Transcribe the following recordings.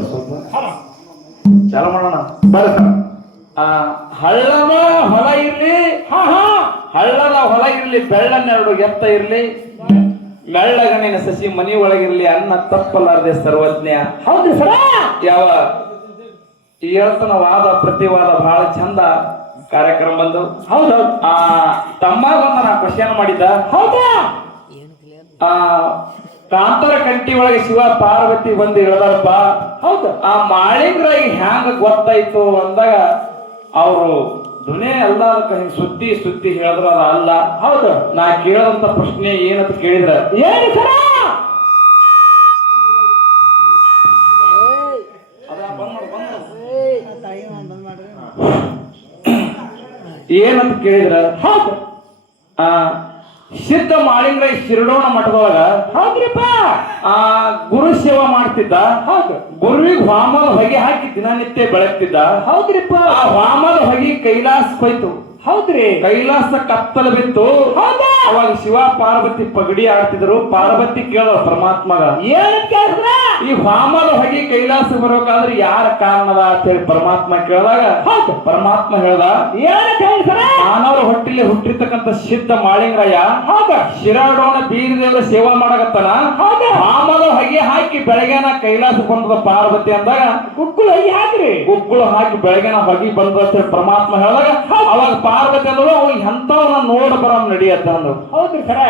ಸ್ವಲ್ಪ. ಚಾಲು ಮಾಡೋಣ. ಹಳ್ಳದ ಹೊಲ ಇರ್ಲಿ. ಹಾ ಹಾ. ಹಳ್ಳದ ಹೊಲ ಇರ್ಲಿ ಬೆಳ್ಳನ್ನೆರಡು ಎತ್ತ ಇರ್ಲಿ. ಮೆಳ್ಳಗಣ್ಣಿನ ಸಸಿ ಮನಿ ಒಳಗಿರ್ಲಿ ಅನ್ನ ತಪ್ಪಲಾರದೆ ಸರ್ವಜ್ಞ. ಹೌದು ಸರ. ಯಾವ? ಹೇಳ್ತನ ವಾದ ಪ್ರತಿವಾದ ಬಹಳ ಚಂದ ಕಾರ್ಯಕ್ರಮ ಬಂದು. ಹೌದೌದು ಆ ತಮ್ಮ ಬಂದ ನಾ ಕ್ವಶನ್ ಮಾಡಿದ್ದ. ಹೌದಾ? ಕಾಂತರ ಕಂಠಿ ಒಳಗೆ ಶಿವ ಪಾರ್ವತಿ ಬಂದು ಹೇಳದಾರಪ್ಪ ಹೌದು. ಆ ಮಾಳಿಂಗ್ರಾಗಿ ಹ್ಯಾಂಗ ಗೊತ್ತಾಯ್ತು ಅಂದಾಗ ಅವರು ಧ್ವನಿ ಎಲ್ಲ ಸುದ್ದಿ ಸುದ್ದಿ ಹೇಳಿದ್ರ ಅಲ್ಲ. ಹೌದು. ನಾ ಕೇಳದಂತ ಪ್ರಶ್ನೆ ಏನಂತ ಕೇಳಿದ್ರ? ಏನು ಸರ? ಏನಂತ ಕೇಳಿದ್ರ? ಹೌದು. ಆ ಸಿದ್ಧ ಮಾಳಿಂಗ್ರಾಗಿ ಶಿರಡೋಣ ಮಠದೊಳಗ ಹೌದ್ರಿಪ್ಪ. ಆ ಗುರು ಸೇವಾ ಮಾಡ್ತಿದ್ದ. ಹೌದು. ಗುರುವಿಗೆ ವಾಮದ ಹೊಗೆ ಹಾಕಿ ದಿನನಿತ್ಯ ಬೆಳಗ್ತಿದ್ದ. ಹೌದ್ರಿಪ್ಪ. ಆ ವಾಮದ ಹೊಗೆ ಕೈಲಾಸ ಹೋಯ್ತು. ಹೌದ್ರಿ? ಕೈಲಾಸ ಕತ್ತಲ ಬಿತ್ತು. ಹೌದಾ? ಅವಾಗ ಶಿವ ಪಾರ್ವತಿ ಪಗಡಿ ಆಡ್ತಿದ್ರು. ಪಾರ್ವತಿ ಕೇಳ ಪರಮಾತ್ಮಗ. ಏನ ಕೇಳಿದ್ರ? ಈ ವಾಮನ ಹೊಗೆ ಕೈಲಾಸ ಬರೋಕಾದ್ರೆ ಯಾರ ಕಾರಣದ ಅಂತ ಹೇಳಿ ಪರಮಾತ್ಮ ಕೇಳಿದಾಗ ಹೌದು. ಪರಮಾತ್ಮ ಹೇಳ್ದ ಏನು ಕೇಳಿದ್ರ? ಮಾನವರ ಹೊಟ್ಟಿಲಿ ಹುಟ್ಟಿರ್ತಕ್ಕಂಥ ಸಿದ್ಧ ಮಾಳಿಂಗಯ್ಯ ಹೌದ. ಶಿರಾಡೋಣ ಬೀರದೇವರ ಸೇವಾ ಮಾಡಕತ್ತಾನ ಹೌದಾ. ವಾಮದ ಹೊಗೆ ಹಾಕಿ ಬೆಳಗ್ಗೆನ ಕೈಲಾಸ ಬಂದದ ಪಾರ್ವತಿ ಅಂದಾಗ ಕುಕ್ಕುಳು ಹೋಗಿ ಹಾಕ್ರಿ. ಗುಗ್ಗುಳು ಹಾಕಿ ಬೆಳಗ್ಗೆನ ಹೊಗೆ ಬಂದ ಪರಮಾತ್ಮ ಹೇಳಿದಾಗ ಅವಾಗ ಪಾರ್ವತಿ ಅಂದ್ರು ಅವ್ ಎಂತವನ್ನ ನೋಡ್ ಬರಂ ನಡೆಯತ್ತ ಅಂದ್ರು. ಹೌದ್ರಿ ಸರ.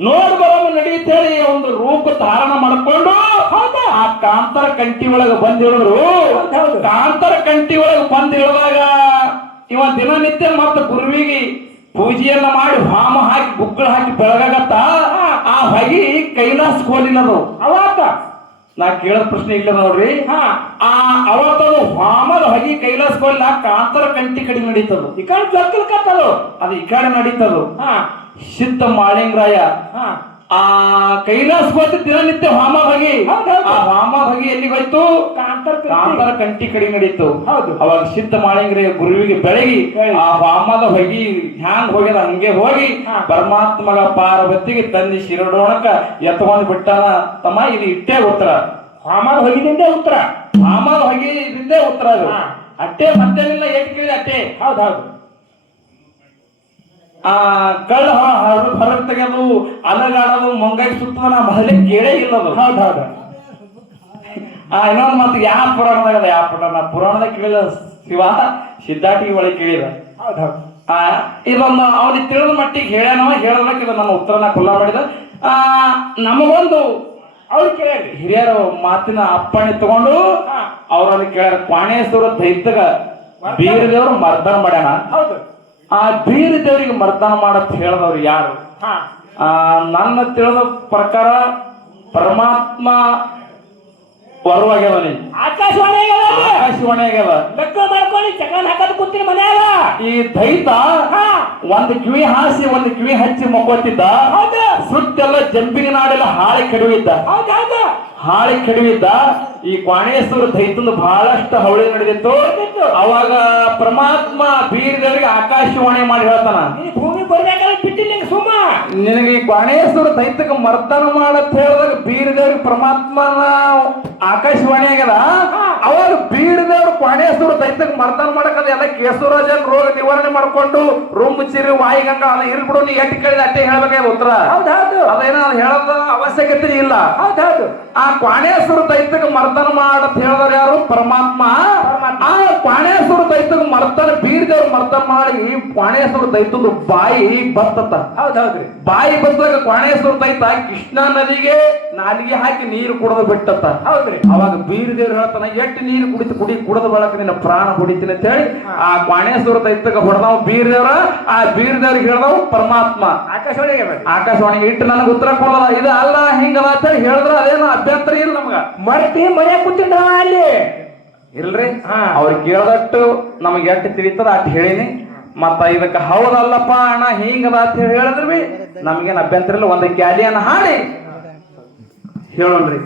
ನೋಡ್ ಬರಂ ನಡೀತೇಳಿ ಒಂದು ರೂಪ ಧಾರಣ ಮಾಡ್ಕೊಂಡು ಹೌದಾ? ಆ ಕಾಂತರ ಕಂಟಿ ಒಳಗ ಬಂದಿಳಿದ್ರು ಹೌದ್ ಹೌದು. ಕಾಂತರ ಕಂಟಿ ಒಳಗ ಬಂದಿಳುವಾಗ ಇವ ದಿನನಿತ್ಯ ಮತ್ತ ಗುರುವಿಗೆ ಪೂಜೆಯನ್ನ ಮಾಡಿ ಹಾಮ ಹಾಕಿ ಗುಗ್ಗಳು ಹಾಕಿ ಬೆಳಗಾಗತ್ತ. ಆ ಹೊಗಿ ಕೈಲಾಸ ಕೋಲಿನದು. ಅವಾತ ನಾ ಕೇಳದ ಪ್ರಶ್ನೆ ಇಲ್ಲ ನೋಡ್ರಿ. ಹಾ. ಆ ಅವತ್ತದು ವಾಮದ ಹಗಿ ಕೈಲಾಸ ಹೋಲಿಲ್ಲ ಕಾಂತರ ಕಂಟಿ ಕಡೆ ನಡೀತದು. ಈ ಕಡೆ ಜಕ್ಕಲ್ ಕತ್ತಲು ಅದು ಈ ಕಡೆ ನಡೀತದು. ಹಾ. ಸಿದ್ಧ ಮಾಳಿಂಗರಾಯ. ಹಾ. ಆ ಕೈಲಾಸ ಹೋದ ದಿನನಿತ್ಯ ವಾಮ ಭಗಿ ಆ ವಾಮ ಭಗಿ ಎಲ್ಲಿ ಹೋಯ್ತು? ಕಾಂತರ ಕಾಂತರ ಕಂಟಿ ಕಡೆ ನಡೀತು. ಹೌದು. ಅವಾಗ ಸಿದ್ಧ ಮಾಳಿಂಗ್ರೆ ಗುರುವಿಗೆ ಬೆಳಗಿ. ಆ ವಾಮದ ಹೊಗಿ ಹ್ಯಾಂಗ್ ಹೋಗ್ಯದ ಹಂಗೆ ಹೋಗಿ. ಪರಮಾತ್ಮಗ ಪಾರ್ವತಿಗೆ ತಂದಿ ಶಿರಡೋಣಕ ಎತ್ಕೊಂಡ್ ಬಿಟ್ಟಾನ. ತಮ್ಮ ಇದು ಇಟ್ಟೇ ಉತ್ತರ ಹಾಮಾದ ಹೋಗಿದಿಂದ ಉತ್ತರ. ಆಮಾಲ್ ಹೊಗಿ ಇದ್ದೇ ಉತ್ತರ ಅದು. ಅಟ್ಟೆ ಮತ್ತೆ ಏಟ್ ಕೇಳಿ ಅಟ್ಟೆ. ಹೌದು ಹೌದು. ಆ ಕಳ್ಳ ಹೊರಗೆ ಹೊರಗೆ ತೆಗೆದು ಅಲಗಾಡೋದು ಮಂಗೈ ಸುತ್ತ ನಾ ಮೊದಲೇ ಕೇಳೇ ಇಲ್ಲದು. ಹೌದು ಹೌದು. ಆ ಇನ್ನೊಂದು ಮಾತು ಯಾವ ಪುರಾಣದಾಗ ಅದ ಯಾವ ಪುರಾಣ ಪುರಾಣದಾಗ ಕೇಳಿದ ಶಿವ ಸಿದ್ಧಾಟಿ ಒಳಗೆ ಕೇಳಿದ. ಹೌದು ಹೌದು. ಆ ಇದೊಂದು ಅವನಿಗೆ ತಿಳಿದ ಮಟ್ಟಿಗೆ ಹೇಳ್ಯಾನವ ಹೇಳೋದಕ್ಕೆ ಇದು ನನ್ನ ಉತ್ತರನ ಕೊಲ್ಲ ಮಾಡಿದ. ಆ ನಮಗೊಂದು ಅವ್ರು ಕೇಳಿ. ಹಿರಿಯರ ಮಾತಿನ ಅಪ್ಪಣೆ ತಗೊಂಡು ಅವರನ್ನು ಕೇಳ್ಯಾರ ಕ್ವಾಣೇಶ್ವರ ದೈತ್ಯಗ ಬೀರ ದೇವ್ರು ಮರ್ದನ ಮಾಡ್ಯಾನ? ಹೌದು. ಆ ಬೀರ ದೇವರಿಗೆ ಮರ್ದನ ಮಾಡತ್ ಹೇಳದವ್ರು ಯಾರು? ನನ್ನ ತಿಳಿದ ಪ್ರಕಾರ ಪರಮಾತ್ಮ ಹೊರವಾಗ್ಯದ ನೀನ್ ಆಕಾಶವಾಣಿ ಆಕಾಶವಾಣಿ ಆಗ್ಯದ ಮಾಡ್ಕೊಂಡು ಚಕನ್ ಹಾಕೋದ್ ಕೂತೀನಿ ಮನ್ಯಾಗ. ಈ ದೈತ ಹಾ. ಒಂದು ಕಿವಿ ಹಾಸಿ ಒಂದು ಕಿವಿ ಹಚ್ಚಿ ಮಕ್ಕೋತಿದ್ದ. ಸುತ್ತೆಲ್ಲ ಜಂಬಿನ ನಾಡೆಲ್ಲ ಹಾಳೆ ಕೆಡವಿದ್ದ. ಹಾಳೆ ಕೆಡವಿದ್ದ. ಈ ಕ್ವಾಣೇಶ್ವರ ದೈತಂದು ಬಹಳಷ್ಟು ಹವಳಿ ನಡೆದಿತ್ತು. ಅವಾಗ ಪರಮಾತ್ಮ ಬೀರಿದವರಿಗೆ ಆಕಾಶವಾಣಿ ಮಾಡಿ ಹೇಳ್ತಾನ. ಭೂಮಿ ಬರ್ಬೇಕಾದ್ರೆ ಬಿಟ್ಟಿಲ್ಲ ಸುಮ್ಮ. ನಿನಗೆ ಈ ಕ್ವಾಣೇಶ್ವರ ದೈತಕ್ಕೆ ಮರ್ದನ ಮಾಡತ್ ಹೇಳಿದಾಗ ಬೀರಿದವ್ರಿಗೆ ಪರಮಾತ್ಮನ ಆಕಾಶವಾಣಿ ಆಗ್ಯದ? ಅವಾಗ ಬೀರದೇವ್ರು ಪಾಣೇಶ್ವರ ದೈತಕ್ಕೆ ಮರ್ದನ ಮಾಡಕದ ಎಲ್ಲ ಕೇಸವರಾಜನ್ ರೋಗ ನಿವಾರಣೆ ಮಾಡ್ಕೊಂಡು ರೂಮ್ ಚಿರಿ ವಾಯಿಗಂಗ ಅದ ಇರ್ಬಿಡು ನೀ ಎಟ್ಟು ಕೇಳಿದ ಅಟ್ಟೆ ಹೇಳ್ಬೇಕಾಗ ಉತ್ತರ. ಹೌದೌದು ಹೌದು. ಅದೇನೋ ಅದ್ ಹೇಳೋದ ಅವಶ್ಯಕತೆ ಇಲ್ಲ. ಹೌದೌದು ಹೌದು. ಆ ಪಾಣೇಶ್ವರ ದೈತ್ಯಕ್ಕೆ ಮರ್ದನ ಮಾಡತ್ ಹೇಳಿದವ್ರು ಯಾರು? ಪರಮಾತ್ಮ. ಆ ಕ್ವಾಣೇಶ್ವರ ದೈತಕ್ಕೆ ಬೀರ್ದೇವ್ರ ಮರ್ತ ಮಾಡಿ ಕ್ವಾಣೇಶ್ವರ ದೈತದ ಬಾಯಿ ಬತ್ತತ ಹೌದೌದ್ರಿ. ಬಾಯಿ ಬಂದಾಗ ಕ್ವಾಣೇಶ್ವರ ದೈತ ಕೃಷ್ಣಾ ನದಿಗೆ ನಾಲಿಗೆ ಹಾಕಿ ನೀರು ಕುಡದು ಬಿಟ್ಟತ್ತ. ಹೌದ್ರಿ. ಅವಾಗ ಬೀರ್ದೇವ್ರ ಹೇಳ್ತಾನ ಎಷ್ಟು ನೀರು ಕುಡಿತು ಕುಡಿ ಕುಡದು ಬಳಕ ನಿನ್ನ ಪ್ರಾಣ ಹೊಡಿತೀನಿ ಅಂತ ಹೇಳಿ ಆ ಕ್ವಾಣೇಶ್ವರ ದೈತಗ ಹೊಡೆದವ ಬೀರ್ದೇವ್ರ ಆ ಬೀರ್ದೇವ್ರಿಗೆ ಹೇಳ್ದವ ಪರಮಾತ್ಮ. ಆಕಾಶವಾಣಿಗೆ ಆಕಾಶವಾಣಿಗೆ ಇಟ್ಟು ನನಗೆ ಉತ್ತರ ಕೊಡಲ್ಲ ಇದು ಅಲ್ಲ ಹಿಂಗಲ್ಲ ಅಂತ ಹೇಳಿ ಹೇಳಿದ್ರ ಅದೇನು ಅಭ್ಯಂತರ ಇಲ್ಲ ನಮಗ. ಮರ್ತಿ ಮನೆ ಅಲ್ಲಿ ಇಲ್ರಿ? ಹಾ. ಅವ್ರಿಗೆ ಕೇಳದಟ್ಟು ನಮಗೆ ಎಷ್ಟು ತಿಳಿತದ ಅಷ್ಟು ಹೇಳಿನಿ. ಮತ್ತ ಇದಕ್ಕ ಹೌದಲ್ಲಪ್ಪ ಅಣ್ಣ ಹಿಂಗದ ಅಂತ ಹೇಳಿ ಹೇಳಿದ್ರಿ ನಮ್ಗೇನ್ ಅಭ್ಯಂತರ ಇಲ್ಲ ಒಂದು ಕ್ಯಾಲಿಯನ್ನ ಹಾಡಿ. ಹೇಳೋಣ್ರಿ.